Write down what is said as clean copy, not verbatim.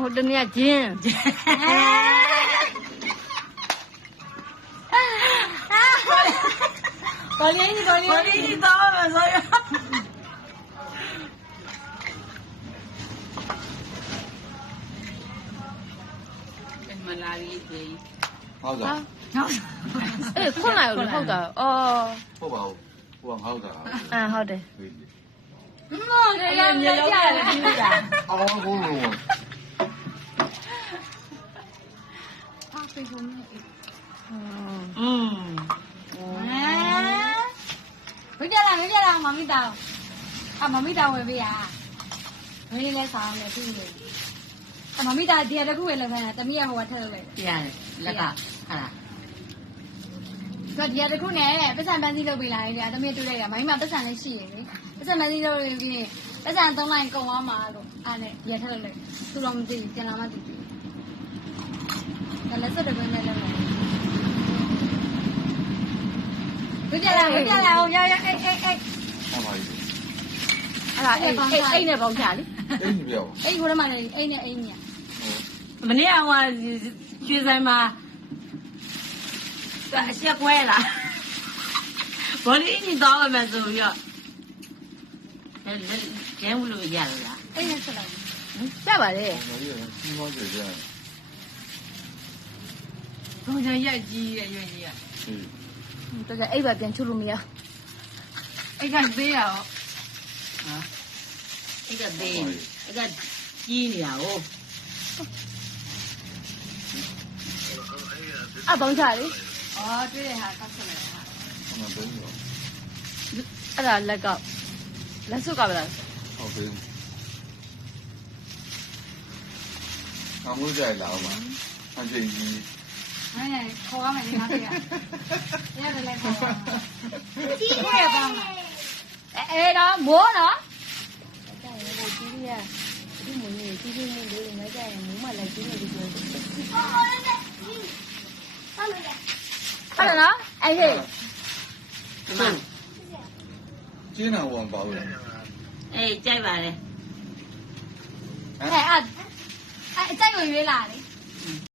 ဟိုတနေ့ဂျင်းကိုလေးတော့မယ်ဆိုရမလာကြီးကြီးဟုတ်တာအေးခွန်လာရလို့ဟုတ်တာအော်ဟုတ်ပါဘူးဟိုကဟုတ်တာဟုတ်တယ်မောင်လည်းရကြတယ်ဒီကအော်ဟုတ်လို့ဟာဖေဖုန်းနဲ့မကြလားမမီတောင်မမီတောင်ဝယ်ပေးရမင်းလည်းဆောင်နေပြီမမီတောင်ဒီရတခုဝယ်လောက်ခိုင်းတာတမီးကဟိုကထည့်လိုက်ရတယ်လက်ကဟာလားသူဒီရတခုနဲ့ပတ်စံပန်းစည်းလုပ်ပေးလာတယ်တမီးတွေ့လိုက်ရမင်းမပတ်စံလည်းရှိရင်လေပတ်စံပန်းစည်းလုပ်ပြီးပတ်စံ3လိုင်းကုန်သွားမှာလို့အားနဲ့ဒီရထည့်လိုက်သူတော့မသိဘူးပြန်လာမှသိပြီဒါလည်းစက်တပင်းနဲ့လည်းဝကြလာအောင်ရအေးဟုတ်ပါပြီအဲ့ဒါအိတ်နဲ့ပေါင်းချလေအိမ်ပြောအေးဟိုမှာလည်းအိမ်နဲ့အိမ်ညမနေ့ကဟိုကျွေးဆိုင်မှာအချက်ကွဲလာဘောလီကြီးတော့မှဆိုပြီးတော့ကျန်းလို့ရလားအိမ်နဲ့ဆက်လိုက်ကြပါလေမကြီးကစီးမောကြကြဘုံချင်ရက်ကြီးရဲ့ရွံ့ကြီးอ่ะတကယ်အိတ်ပါပြန်ချုပ်လို့မရအိတ်ကသေးရအောင်ဟာအိတ်ကသေးအိတ်ကကြီးနေတာ哦အပေါင်းချလေအော်တွေ့ရဟာကောက်ဆက်လိုက်ဟာဟုတ်တယ်ရောအဲ့ဒါလက်ကလက်စုပ်ကပါလားဟုတ်တယ်အမှုကြိုက်လာအောင်ပါအကျဉ်းကြီးခေါ်ရမယ်ဒီမှာပြရတယ်လည်းခေါ်ပါကြီးရပါအေးတော့မိုးနော်တဲ့ရေကြီးရဒီမင်းကြီးကြီးမင်းလေးမကြရင်မူးမလည်းကြီးနေပြီပြောတယ်ဟုတ်လားအဲ့ဟဲ့ကျင်းအောင်ပါဘူးလားအေးကြိုက်ပါလေအဲ့ကြိုက်ရွေးလာလေ